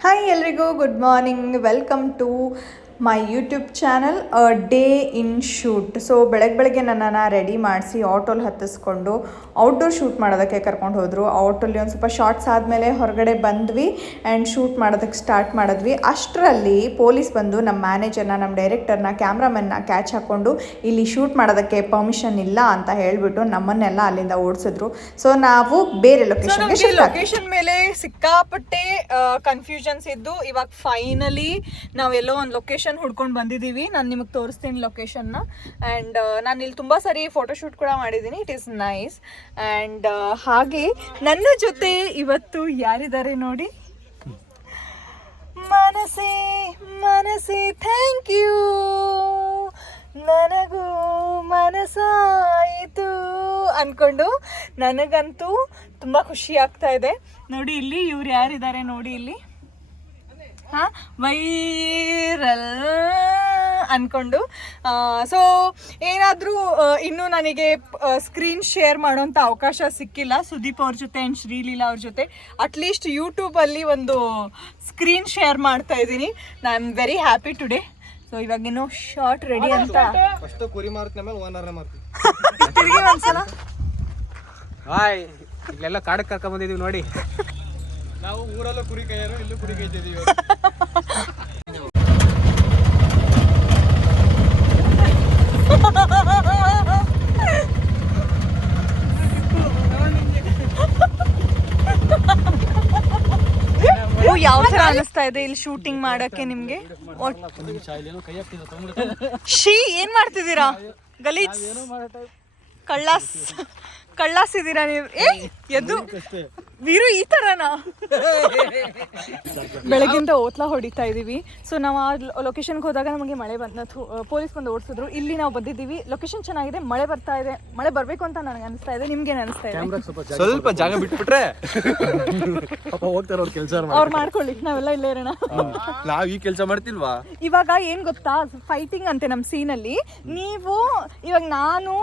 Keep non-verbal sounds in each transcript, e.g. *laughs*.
Hi ಎಲ್ರಿಗೂ good morning welcome to my YouTube channel day in shoot. So ಬೆಳಗ್ಗೆ ಬೆಳಗ್ಗೆ ನನ್ನನ್ನು ರೆಡಿ ಮಾಡಿಸಿ ಆಟೋಲಿ ಹತ್ತಿಸ್ಕೊಂಡು ಔಟ್ಡೋರ್ ಶೂಟ್ ಮಾಡೋದಕ್ಕೆ ಕರ್ಕೊಂಡು ಹೋದರು. ಆಟೋಲಿ ಒಂದು ಸ್ವಲ್ಪ ಶಾರ್ಟ್ಸ್ ಆದಮೇಲೆ ಹೊರಗಡೆ ಬಂದ್ವಿ ಆ್ಯಂಡ್ ಶೂಟ್ ಮಾಡೋದಕ್ಕೆ ಸ್ಟಾರ್ಟ್ ಮಾಡಿದ್ವಿ. ಅಷ್ಟರಲ್ಲಿ ಪೊಲೀಸ್ ಬಂದು ನಮ್ಮ ಮ್ಯಾನೇಜರ್ನ ನಮ್ಮ ಡೈರೆಕ್ಟರ್ನ ಕ್ಯಾಮ್ರಾಮನ್ನ ಕ್ಯಾಚ್ ಹಾಕ್ಕೊಂಡು ಇಲ್ಲಿ ಶೂಟ್ ಮಾಡೋದಕ್ಕೆ ಪರ್ಮಿಷನ್ ಇಲ್ಲ ಅಂತ ಹೇಳಿಬಿಟ್ಟು ನಮ್ಮನ್ನೆಲ್ಲ ಅಲ್ಲಿಂದ ಓಡಿಸಿದ್ರು. ಸೊ ನಾವು ಬೇರೆ ಲೊಕೇಶನ್ಗೆ ಲೊಕೇಶನ್ ಮೇಲೆ ಸಿಕ್ಕಾಪಟ್ಟೆ ಕನ್ಫ್ಯೂಷನ್ಸ್ ಇದ್ದು. ಇವಾಗ ಫೈನಲಿ ನಾವೆಲ್ಲೋ ಒಂದು ಲೊಕೇಶನ್ ಹುಡ್ಕೊಂಡು ಬಂದಿದ್ದೀವಿ ನಾನು ನಿಮಗೆ ತೋರಿಸ್ತೀನಿ ಲೊಕೇಶನ್ನ ಆ್ಯಂಡ್ ನಾನು ಇಲ್ಲಿ ತುಂಬ ಸರಿ ಫೋಟೋಶೂಟ್ ಕೂಡ ಮಾಡಿದ್ದೀನಿ ಇಟ್ ಈಸ್ ನೈಸ್ ಆ್ಯಂಡ್ ಹಾಗೆ ನನ್ನ ಜೊತೆ ಇವತ್ತು ಯಾರಿದ್ದಾರೆ ನೋಡಿ? ಮನಸೆ ಮನಸೆ ಥ್ಯಾಂಕ್ ಯು ನನಗೂ ಮನಸ್ಸಾಯಿತು ಅನ್ಕೊಂಡು ನನಗಂತೂ ತುಂಬ ಖುಷಿ ಆಗ್ತಾ ಇದೆ. ನೋಡಿ ಇಲ್ಲಿ ಇವ್ರು ಯಾರಿದ್ದಾರೆ ನೋಡಿ ಇಲ್ಲಿ. ಹಾಂ, ವೈರಲ್ ಅನ್ಕೊಂಡು. ಸೊ ಏನಾದರೂ ಇನ್ನೂ ನನಗೆ ಸ್ಕ್ರೀನ್ ಶೇರ್ ಮಾಡೋಂಥ ಅವಕಾಶ ಸಿಕ್ಕಿಲ್ಲ. ಸುದೀಪ್ ಅವ್ರ ಜೊತೆ ಆ್ಯಂಡ್ ಶ್ರೀಲೀಲಾ ಅವ್ರ ಜೊತೆ. ಅಟ್ಲೀಸ್ಟ್ ಯೂಟ್ಯೂಬಲ್ಲಿ ಒಂದು ಸ್ಕ್ರೀನ್ ಶೇರ್ ಮಾಡ್ತಾ ಇದ್ದೀನಿ. I am very happy today so ಇವಾಗೇನೋ short ready ಅಂತ. ಫಸ್ಟ್ ಕುರಿ ತಿರುಗಿ ಒಂದ್ಸಲ. ಹಾಯ್ ಇಲ್ಲೆಲ್ಲ ಕಾಡಕ್ಕೆ ಕರ್ಕೊಂಡ್ ಬಂದಿದೀವಿ ನೋಡಿ. ನಾವು ಊರಲ್ಲೂ ಕುರಿ ಕೈಯಾರು ಇಲ್ಲೂ ಕುರಿ ಕೈತಿದೀವಿ *laughs* ಯಾವ ತರ ಅನಿಸ್ತಾ ಇದೆ ಇಲ್ಲಿ ಶೂಟಿಂಗ್ ಮಾಡಕ್ಕೆ ನಿಮ್ಗೆ? ಶೀ ಏನ್ ಮಾಡ್ತಿದ್ದೀರಾ? ಗಲೀಜ್? ಕಳ್ಳಾಸ್ ಕಳ್ಳಾಸಿದ್ದೀರಾ ನೀವು? ಏ, ಎದ್ದು ವೀರು ಈ ತರನಾ? ಬೆಳಗ್ಗಿಂದ ಓತ್ಲಾ ಹೊಡಿತಾ ಇದೀವಿ. ಸೊ ನಾವು ಆ ಲೊಕೇಶನ್ಗೆ ಹೋದಾಗ ನಮಗೆ ಮಳೆ ಬಂದ ಪೊಲೀಸ್ ಬಂದು ಓಡಿಸಿದ್ರು. ಇಲ್ಲಿ ನಾವು ಬಂದಿದ್ದೀವಿ. ಲೊಕೇಶನ್ ಚೆನ್ನಾಗಿದೆ. ಮಳೆ ಬರ್ತಾ ಇದೆ. ಮಳೆ ಬರಬೇಕು ಅಂತ ನನಗೆ ಅನಿಸ್ತಾ ಇದೆ. ನಿಮ್ಗೆ ಅನಿಸ್ತಾ ಇದೆ? ಸ್ವಲ್ಪ ಜಾಗ ಬಿಟ್ಬಿಟ್ರೆ? ಪಾಪ ಹೋಗ್ತಾರ ಅವ್ರ ಕೆಲಸ ಅವ್ರು ಮಾಡ್ಕೊಳ್ಳಿ. ನಾವೆಲ್ಲ ಇಲ್ಲೇ ಇರೋಣ. ನಾವ್ ಈ ಕೆಲಸ ಮಾಡ್ತಿಲ್ವಾ? ಇವಾಗ ಏನ್ ಗೊತ್ತಾ? ಫೈಟಿಂಗ್ ಅಂತೆ ನಮ್ ಸೀನ್ ಅಲ್ಲಿ. ನೀವು ಇವಾಗ ನಾನು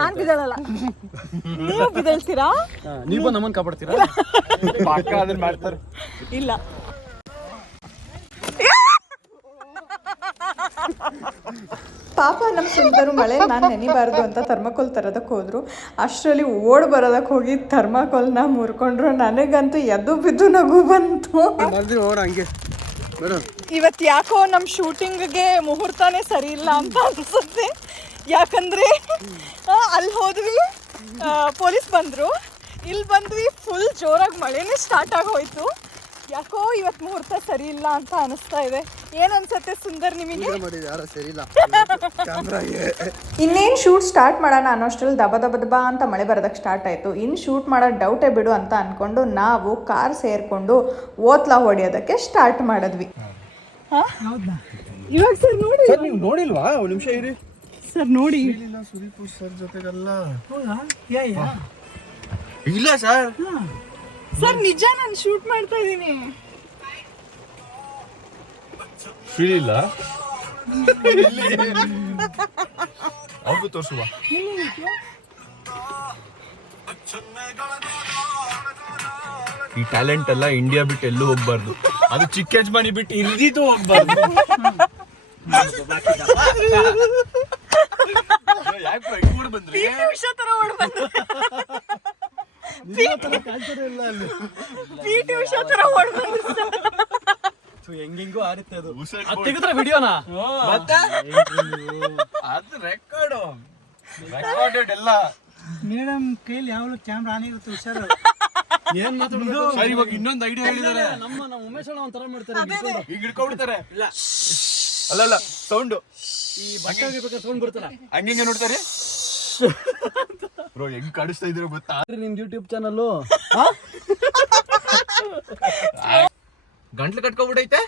ನಾನ್ ಬಿದ್ದಲ್ಲ ನೀವು ಬಿದ್ದಳ್ತೀರಾ? ನೀವು ನಮ್ಮನ್ನ ಕಾಪಾಡ್ತೀರಾ ಪಕ್ಕ ಅದನ್ನ ಮಾಡ್ತಾರೆ. ಇಲ್ಲ. ಪಾಪ ನಮ್ಮ ಸುಂದರು ಮಳೆ ನಾನು ನೆನಿಬಾರ್ದು ಅಂತ ಥರ್ಮಕೋಲ್ ತರೋದಕ್ಕೆ ಹೋದ್ರು. ಅಷ್ಟರಲ್ಲಿ ಓಡ್ ಬರೋದಕ್ಕೆ ಹೋಗಿ ಥರ್ಮಕೋಲ್ನ ಮುರ್ಕೊಂಡ್ರು. ನನಗಂತೂ ಎದ್ದು ಬಿದ್ದು ನಗು ಬಂತು. ಇವತ್ತು ಯಾಕೋ ನಮ್ಮ ಶೂಟಿಂಗ್ಗೆ ಮುಹೂರ್ತನೇ ಸರಿ ಇಲ್ಲ ಅಂತ ಅನ್ಸುತ್ತೆ. ಯಾಕಂದ್ರೆ ಅಲ್ಲಿ ಹೋದ್ರು ಪೊಲೀಸ್ ಬಂದರು. ಇಲ್ಲಿ ಬಂದ್ವಿ ಫುಲ್ ಜೋರಾಗಿ ಮಳೆನೇ ಸ್ಟಾರ್ಟ್ ಆಗೋಯ್ತು. ಯಾಕೋ ಇವತ್ತು ಮುಹೂರ್ತ ಸರಿ ಇಲ್ಲ ಅಂತ ಅನಿಸ್ತಾ ಇದೆ. ಏನು ಅನ್ಸುತ್ತೆ ಸುಂದರ್ ನಿಮಗೆ? ಇನ್ನೇನ್ ಯಾರೋ ಸರಿ ಇಲ್ಲ. ಕ್ಯಾಮ್ರಾಗೆ. ಇನ್ನೇನು ಶೂಟ್ ಸ್ಟಾರ್ಟ್ ಮಾಡೋಣ ಅನ್ನೋಷ್ಟ್ರಲ್ಲಿ ದಬ ದಬ ದಬ ಅಂತ ಮಳೆ ಬರೋದಕ್ಕೆ ಸ್ಟಾರ್ಟ್ ಆಯ್ತು. ಇನ್ನು ಶೂಟ್ ಮಾಡೋ ಡೌಟೇ ಬಿಡು ಅಂತ ಅಂದ್ಕೊಂಡು ನಾವು ಕಾರ್ ಸೇರಿಕೊಂಡು ಓತ್ಲಾ ಹೊಡೆಯೋದಕ್ಕೆ ಸ್ಟಾರ್ಟ್ ಮಾಡಿದ್ವಿ. ಇವಾಗ ಸರ್ ನೋಡಿ. ನೀವು ನೋಡಿಲ್ವಾ? ಒಂದ್ ನಿಮಿಷ ಇರಿ. ಸರ್ ನೋಡಿ. ಸರ್ ಜೊತೆಗೆಲ್ಲ. ಇಲ್ಲ ಸರ್. ಸರ್ ನಿಜ ನಾನು ಶೂಟ್ ಮಾಡ್ತಾ ಇದ್ದೀನಿ. ಇಲ್ಲ? *laughs* ಅವ್ರಿಗೂ ತೋರಿಸುವ ಈ ಟ್ಯಾಲೆಂಟ್ ಎಲ್ಲ ಇಂಡಿಯಾ ಬಿಟ್ಟು ಎಲ್ಲೂ ಹೋಗ್ಬಾರ್ದು. ಅದು ಚಿಕ್ಕ ಯಜಮಾನಿ ಬಿಟ್ಟು ಇಲ್ದಿದ್ದು ಹೋಗ್ಬಾರ್ದು. *laughs* ಯಾಕೆ ಬಂದ್ರಿ ನಿಮಿಷ ತರ ಓಡ್ ಬಂದು ಪಿ ಟಿ ಉಷಾ ತರ ಓಡ್ ಬಂದು ಹೆಂಗೆಂಗೋ ಆರುತ್ತೆ ಅದು. ತೆಗೆದ್ರ ವಿಡಿಯೋನ? ಅದು ರೆಕಾರ್ಡ್ ರೆಕಾರ್ಡೆಡ್ ಎಲ್ಲ ಮೇಡಮ್ ಕೈಲಿ ಯಾವಾಗಲೂ ಕ್ಯಾಮ್ರಾ ಆನ್ ಇರುತ್ತೆ ಹುಷಾರು. ಏನ್ ಮಾತಾಡೋದು ಸರ್ ಇವಾಗ ಇನ್ನೊಂದು ಐಡಿಯಾ ಹೇಳಿದಾರೆ ನಮ್ಮ ನಮ್ಮ ಉಮೇಶ್ ಅಣ್ಣ ಒಂಥರ ಮಾಡ್ತಾರೆ ಈಗ ಹಿಡ್ಕೊಂಡ್ಬಿಡ್ತಾರೆ ಅಲ್ಲಲ್ಲ ಸೌಂಡು ಈ ಬಟ್ಟೆ ಸೌಂಡ್ ಬರ್ತಾರ ಹಂಗೆ ನೋಡ್ತಾರೆ. ಬ್ರೋ ಹೆಂಗ್ ಕಡಿಸ್ತಾ ಇದ್ರು ಗೊತ್ತಾ ನಿಮ್ದು ಯೂಟ್ಯೂಬ್ ಚಾನಲ್ಲು ಗಂಟ್ಲು ಕಟ್ಕೊಬಿಟ್ಟೈತೆ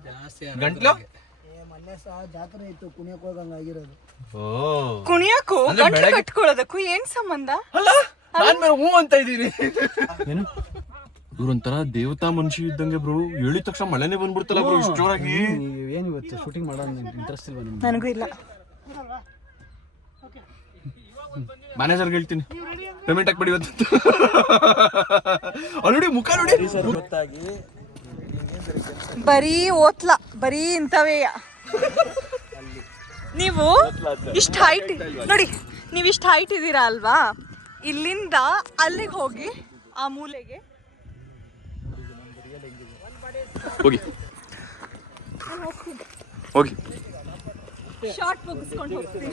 ಜಾಸ್ತಿ ಗಂಟ್ಲು ಮೊನ್ನೆ ಸಹ ಜಾತ್ರೆ ಇತ್ತು ಕುಣಿಯಕ್ಕೆ ಹೋಗಂಗ ಆಗಿರೋದು. ಓ. ಕುಣಿಯಕ್ಕೂ? ಅಂದ್ರೆ ಗಂಟು ಬೆಳಗ್ಗೆ- ಕಟ್ಕೊಳ್ಳೋದಕ್ಕೂ ಏನ್ ಸಂಬಂಧ? ಅಲ್ಲ ನಾನ್ ಮೇಲೆ ಹೂ ಅಂತ ಇದ್ದೀನಿ. ಏನು? ಇವ್ರೊಂಥರ ದೇವತಾ ಮನುಷ್ಯ ಇದ್ದಂಗೆ ಬ್ರೋ ಹೇಳಿದ ತಕ್ಷಣ ಮಳೆನೇ ಬಂದ್ಬಿಡ್ತಲ್ಲ ಬ್ರೋ ಇಷ್ಟು ಜೋರಾಗಿ. ಏನ್ ಇವತ್ತು ಶೂಟಿಂಗ್ ಮಾಡೋಣ ಇಂಟ್ರೆಸ್ಟ್ ಇಲ್ವಾ ನನಗೂ ಇಲ್ಲ. ಮ್ಯಾನೇಜರ್ಗೆ ಹೇಳ್ತೀನಿ. ಪೇಮೆಂಟ್ ಹಾಕ್ಬಿಡಿ ಇವತ್ತು. ನೋಡಿ ಮುಖ ನೋಡಿ. ಗೊತ್ತಾಗಿ ಬರೀ ಓತ್ಲ ಬರೀ ಇಂಥವೇ. ನೀವು ಇಷ್ಟು ಹೈಟ್ ನೋಡಿ ನೀವು ಇಷ್ಟು ಹೈಟ್ ಇದ್ದೀರಾ ಅಲ್ವಾ? ಇಲ್ಲಿಂದ ಅಲ್ಲಿಗೆ ಹೋಗಿ ಆ ಮೂಲೆಗೆ. ಹೋಗಿ. ಹೋಗಿ. ಶಾರ್ಟ್ ಮುಗಿಸ್ಕೊಂಡು ಹೋಗ್ತೀನಿ.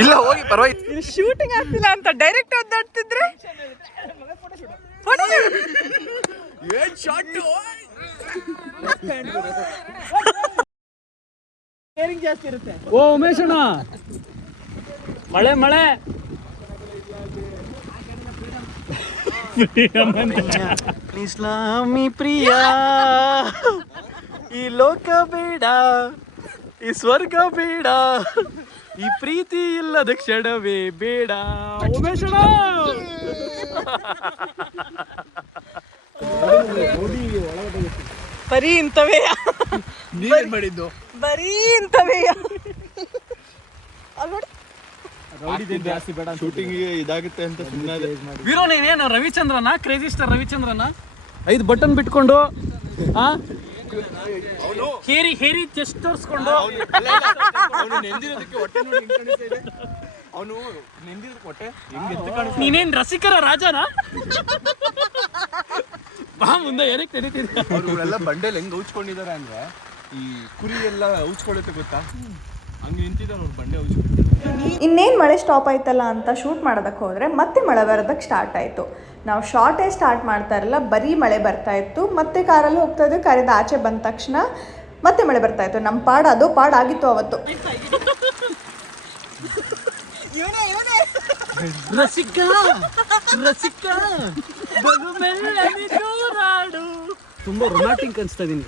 ಇಲ್ಲ ಹೋಗಿ ಪರವಾಗಿಲ್ಲ. ಶೂಟಿಂಗ್ ಆಗ್ತಿಲ್ಲ ಅಂತ ಡೈರೆಕ್ಟ್ ಒದ್ದಾಡ್ತಿದ್ರೆ? Photo ಕೇರಿಂಗ್ ಜಾಸ್ತಿ ಇರುತ್ತೆ. ಓ ಉಮೇಶ್ ಅಣ್ಣ. ಮಳೆ ಮಳೆ. ಇಸ್ಲಾಮಿ ಪ್ರಿಯ ಈ ಲೋಕ ಬೇಡ. ಈ ಸ್ವರ್ಗ ಬೇಡ ಈ ಪ್ರೀತಿ ಇಲ್ಲದ ಕ್ಷಣವೇ ಬೇಡ. ಉಮೇಶ್ ಬರೀ ಇಂಥವೇ. ನೀವೇನ್ ಮಾಡಿದ್ದು? ಬರೀ ಇಂಥವೇ. ಜಾಸ್ತಿ ಬೇಡ ಶೂಟಿಂಗ್ ಇದಾಗುತ್ತೆ ಅಂತ ಸುಮ್ಮನೆ ವೀರೋ ನೀನೇನು ರವಿಚಂದ್ರನ? Crazy star ರವಿಚಂದ್ರನ? ಐದು ಬಟನ್ ಬಿಟ್ಕೊಂಡು ಆ ಹೇರಿ ಹೇರಿ ಚೆಸ್ಟ್ ತೋರಿಸ್ಕೊಂಡು ಅವನು ನೆಂದಿರೋದಕ್ಕೆ ಹೊಟ್ಟೆ ನೋಡಿ ಹಿಂಗ್ ಕಾಣಿಸ್ತಾ ಇದೆ. ಅವನು ನೆಂದಿರೋದಕ್ಕೆ ಹೊಟ್ಟೆ ಹೆಂಗ್ ಎದ್ದು ಕಾಣಿಸ್ತಾ ನೀನೇನ್ ರಸಿಕರ ರಾಜನ? ಬಾ ಮುಂದೆ ಏನಕ್ಕೆ ಅವರೆಲ್ಲ ಬಂಡೆಲ್ ಹೆಂಗ್ ಉಚ್ಕೊಂಡಿದಾರೆ ಅಂದ್ರೆ ಈ ಕುರಿ ಎಲ್ಲ ಔಚ್ಕೊಳ್ಳುತ್ತೆ ಗೊತ್ತಾ? ಇನ್ನೇನು ಮಳೆ ಸ್ಟಾಪ್ ಆಯ್ತಲ್ಲ ಅಂತ ಶೂಟ್ ಮಾಡೋದಕ್ಕೆ ಹೋದರೆ ಮತ್ತೆ ಮಳೆ ಬರೋದಕ್ಕೆ ಸ್ಟಾರ್ಟ್ ಆಯಿತು. ನಾವು ಶಾರ್ಟೇ ಸ್ಟಾರ್ಟ್ ಮಾಡ್ತಾ ಇರಲ್ಲ ಬರೀ ಮಳೆ ಬರ್ತಾ ಇತ್ತು ಮತ್ತೆ ಕಾರಲ್ಲಿ ಹೋಗ್ತಾ ಇದ್ವಿ ಕಾರಿಂದ ಆಚೆ ಬಂದ ತಕ್ಷಣ ಮತ್ತೆ ಮಳೆ ಬರ್ತಾ ಇತ್ತು. ನಮ್ಮ ಪಾಡ ಅದು ಪಾಡ್ ಆಗಿತ್ತು ಅವತ್ತು. ತುಂಬಾ ರೊಮ್ಯಾಂಟಿಕ್ ಅನ್ಸ್ತಾ ಇದೀನಿ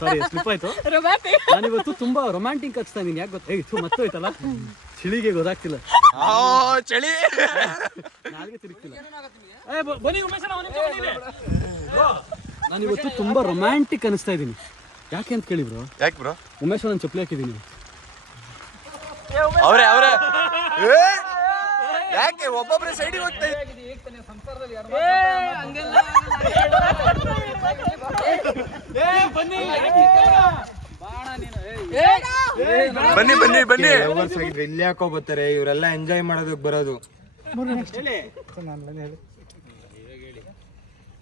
ಸಾರಿ ಸ್ಲಿಪ್ ಆಯ್ತು. ನಾನಿವತ್ತು ತುಂಬಾ ರೊಮ್ಯಾಂಟಿಕ್ ಹಚ್ತಾ ಇದೀನಿ ಯಾಕೆ ಗೊತ್ತಾ ಇದು ಮತ್ತೆ ಹೋಯ್ತಲ್ಲ ಚಳಿಗೆ ಗೊತ್ತಾಗ್ತಿಲ್ಲ. ಚಳಿ. ನಾಲ್ಗೆ ತಿರುಗ್ತಿಲ್ಲ. ನಾನಿವತ್ತು ತುಂಬಾ ರೊಮ್ಯಾಂಟಿಕ್ ಅನಿಸ್ತಾ ಇದ್ದೀನಿ ಯಾಕೆ ಅಂತ ಕೇಳಿ ಬ್ರೋ? ಯಾಕೆ ಬ್ರೋ? ಉಮೇಶ್ ನಾನು ಚಪ್ಪಲಿ ಹಾಕಿದ್ದೀನಿ ಅವರೇ ಅವರೇ. ಯಾಕೆ ಒಬ್ಬೊಬ್ರೆ ಸೈಡಿಗೆ ಹೋಗ್ತಾ ಬನ್ನಿ ಬನ್ನಿ ಬನ್ನಿ ಇಲ್ಲಿ ಯಾಕೋ ಬರ್ತಾರೆ ಇವರೆಲ್ಲ ಎಂಜಾಯ್ ಮಾಡೋದಕ್ಕೆ ಬರೋದು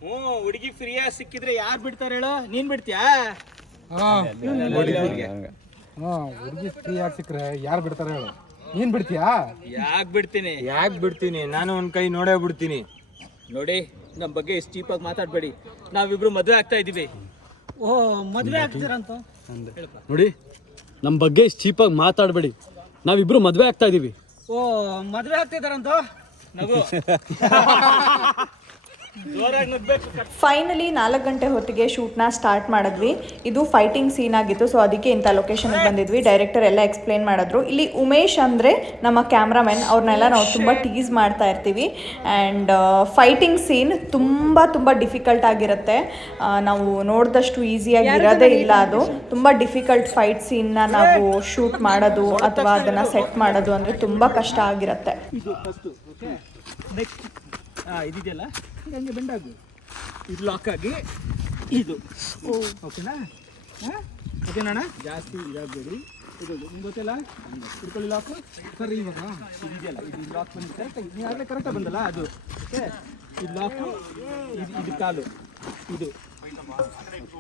ಹ್ಞೂ ಹುಡುಗಿ ಫ್ರೀಯಾಗಿ ಸಿಕ್ಕಿದ್ರೆ ಯಾರು ಬಿಡ್ತಾರೆ ಹೇಳು ನೀನ್ ಬಿಡ್ತೀಯಾ ಹುಡುಗಿ ಫ್ರೀ ಆಗಿ ಸಿಕ್ಕರೆ ಯಾರು ಬಿಡ್ತಾರೆ ಹೇಳು ನೀನ್ ಬಿಡ್ತೀಯಾ ಯಾಕೆ ಬಿಡ್ತೀನಿ ಯಾಕೆ ಬಿಡ್ತೀನಿ ನಾನು ಒಂದ್ ಕೈ ನೋಡೇ ಬಿಡ್ತೀನಿ ನೋಡಿ ನಮ್ಮ ಬಗ್ಗೆ ಎಷ್ಟು ಚೀಪಾಗಿ ಮಾತಾಡಬೇಡಿ. ನಾವಿಬ್ರು ಮದುವೆ ಆಗ್ತಾ ಇದೀವಿ ಓ ಮದುವೆ ಆಗ್ತೀರಂತ ನೋಡಿ ನಮ್ಮ ಬಗ್ಗೆ ಇಷ್ಟು ಚೀಪಾಗಿ ಮಾತಾಡಬೇಡಿ. ನಾವಿಬ್ರು ಮದುವೆ ಆಗ್ತಾ ಇದೀವಿ ಓ ಮದುವೆ ಆಗ್ತಿದಾರಂತ? ನಗು. *laughs* ಫೈನಲಿ ನಾಲ್ಕು ಗಂಟೆ ಹೊತ್ತಿಗೆ ಶೂಟ್ನ ಸ್ಟಾರ್ಟ್ ಮಾಡಿದ್ವಿ. ಇದು ಫೈಟಿಂಗ್ ಸೀನ್ ಆಗಿತ್ತು ಸೊ ಅದಕ್ಕೆ ಇಂಥ ಲೊಕೇಶನ್ಗೆ ಬಂದಿದ್ವಿ. ಡೈರೆಕ್ಟರ್ ಎಲ್ಲ ಎಕ್ಸ್ಪ್ಲೇನ್ ಮಾಡಿದ್ರು. ಇಲ್ಲಿ ಉಮೇಶ್ ಅಂದರೆ ನಮ್ಮ ಕ್ಯಾಮ್ರಾಮನ್ ಅವ್ರನ್ನೆಲ್ಲ ನಾವು ತುಂಬ ಟೀಸ್ ಮಾಡ್ತಾ ಇರ್ತೀವಿ. ಆ್ಯಂಡ್ ಫೈಟಿಂಗ್ ಸೀನ್ ತುಂಬ ತುಂಬ ಡಿಫಿಕಲ್ಟ್ ಆಗಿರುತ್ತೆ. ನಾವು ನೋಡಿದಷ್ಟು ಈಸಿಯಾಗಿ ಇರೋದೇ ಇಲ್ಲ ಅದು. ತುಂಬ ಡಿಫಿಕಲ್ಟ್ ಫೈಟ್ ಸೀನ್ನ ನಾವು ಶೂಟ್ ಮಾಡೋದು ಅಥವಾ ಅದನ್ನು ಸೆಟ್ ಮಾಡೋದು ಅಂದರೆ ತುಂಬ ಕಷ್ಟ ಆಗಿರುತ್ತೆ. ಇದು ಹಂಗೆ ಬೆಂಡ್ ಬೆಂಡಾಗು ಇದು ಲಾಕ್ ಆಗಿ ಇದು. ಓಕೆನಾ ಹಾಂ? ಓಕೆನಣ್ಣ ಜಾಸ್ತಿ ಇದಾಗಬೇಡಿ ಇದು ನಿಮ್ಗೆ ಗೊತ್ತಿಲ್ಲ ಹಿಡ್ಕೊಳ್ಳಿ ಲಾಕು ಸರಿ ಇವಾಗ. ಇದೆಯಲ್ಲ ಇದು ಲಾಕ್ ಬಂದು ಕರೆಕ್ಟಾಗಿ ನೀವು ಆಗಲೇ ಕರೆಕ್ಟಾಗಿ ಬಂದಲ್ಲ ಅದು. ಓಕೆ ಇದು ಲಾಕು ಇದು ಇದು ಕಾಲು. ಇದು.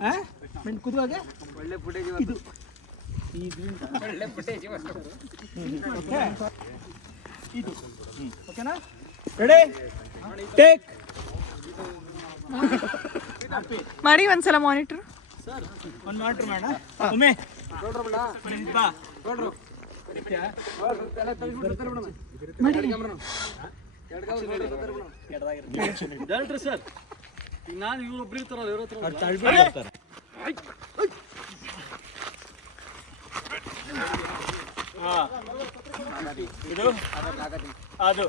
ಹಾಂ? ಮೆಂಟ್ ಕುದುವಾಗೆ ಒಳ್ಳೆ ಫುಟೇಜ್ ಇದು. ಒಳ್ಳೆ ಫುಟೇಜ್ ಓಕೆ ಇದು. ಓಕೆನಾ ರೆಡಿ ಟೇಕ್ ಮಾಡಿ ಒಂದ್ಸಲ ಮಾನಿಟ್ರ್ ಒಂದು ಒಮ್ಮೆ ಸರ್ ಈಗ ನಾನು ಇವ್ರೊಬ್ರು ಇರ್ತಾರಲ್ಲ ಇವ್ರ ಹತ್ರ ಹಾ. ಇದು? ಅದು.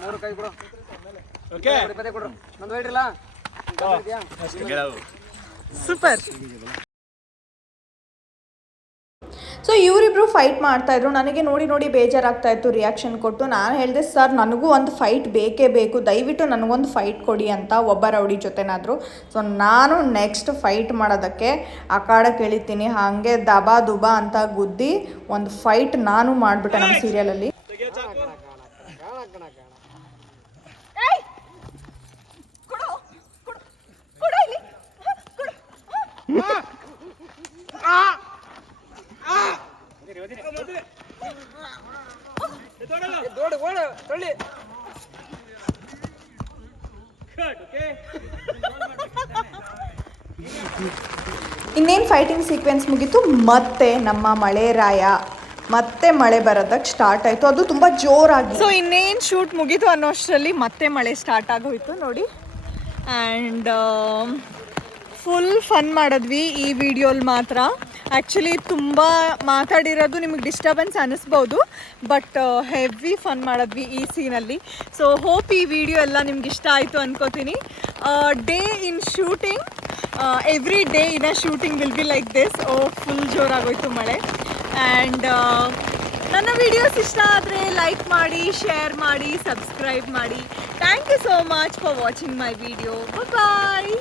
ಮೂರು ಕೈ ಕೊಡು ಓಕೆ. ನಂದು ಹೇಳ್ರಿಲ್ಲ? ಸೂಪರ್. ಸೊ ಇವರಿಬ್ರು ಫೈಟ್ ಮಾಡ್ತಾ ಇದ್ರು. ನನಗೆ ನೋಡಿ ನೋಡಿ ಬೇಜಾರಾಗ್ತಾ ಇತ್ತು ರಿಯಾಕ್ಷನ್ ಕೊಟ್ಟು. ನಾನು ಹೇಳಿದೆ ಸರ್ ನನಗೂ ಒಂದು ಫೈಟ್ ಬೇಕೇ ಬೇಕು. ದಯವಿಟ್ಟು ನನಗೊಂದು ಫೈಟ್ ಕೊಡಿ ಅಂತ ಒಬ್ಬ ರೌಡಿ ಜೊತೆನಾದ್ರು. ಸೊ ನಾನು ನೆಕ್ಸ್ಟ್ ಫೈಟ್ ಮಾಡೋದಕ್ಕೆ ಅಖಾಡಕ್ಕೆ ಇಳಿತೀನಿ ಹಾಗೆ ದಬಾ ದುಬಾ ಅಂತ ಗುದ್ದಿ ಒಂದು ಫೈಟ್ ನಾನು ಮಾಡಿಬಿಟ್ಟೆ ನಮ್ಮ ಸೀರಿಯಲಲ್ಲಿ ಇನ್ನೇನು ಫೈಟಿಂಗ್ ಸೀಕ್ವೆನ್ಸ್ ಮುಗೀತು? ಮತ್ತೆ ನಮ್ಮ ಮಳೆ ರಾಯ. ಮತ್ತೆ ಮಳೆ ಬರೋದಕ್ಕೆ ಸ್ಟಾರ್ಟ್ ಆಯಿತು. ಅದು ತುಂಬ ಜೋರಾಗಿ. ಸೊ ಇನ್ನೇನು ಶೂಟ್ ಮುಗೀತು ಅನ್ನೋಷ್ಟರಲ್ಲಿ ಮತ್ತೆ ಮಳೆ ಸ್ಟಾರ್ಟ್ ಆಗೋಯ್ತು ನೋಡಿ. ಆ್ಯಂಡ್ ಫುಲ್ ಫನ್ ಮಾಡಿದ್ವಿ ಈ ವಿಡಿಯೋಲಿ ಮಾತ್ರ. ಆ್ಯಕ್ಚುಲಿ ತುಂಬ ಮಾತಾಡಿರೋದು ನಿಮಗೆ ಡಿಸ್ಟರ್ಬೆನ್ಸ್ ಅನ್ನಿಸ್ಬೋದು ಬಟ್ ಹೆವಿ ಫನ್ ಮಾಡಿದ್ವಿ ಈ ಸೀನಲ್ಲಿ ಸೊ ಹೋಪ್ ಈ ವಿಡಿಯೋ ಎಲ್ಲ ನಿಮ್ಗೆ ಇಷ್ಟ ಆಯಿತು ಅನ್ಕೋತೀನಿ. Day in shooting every day in a shooting will be like this oh full ಜೋರಾಗೋಯ್ತು ಮಳೆ. ಆ್ಯಂಡ್ ನನ್ನ ವಿಡಿಯೋಸ್ ಇಷ್ಟ ಆದರೆ ಲೈಕ್ ಮಾಡಿ ಶೇರ್ ಮಾಡಿ ಸಬ್ಸ್ಕ್ರೈಬ್ ಮಾಡಿ. Thank you so much for watching my video bye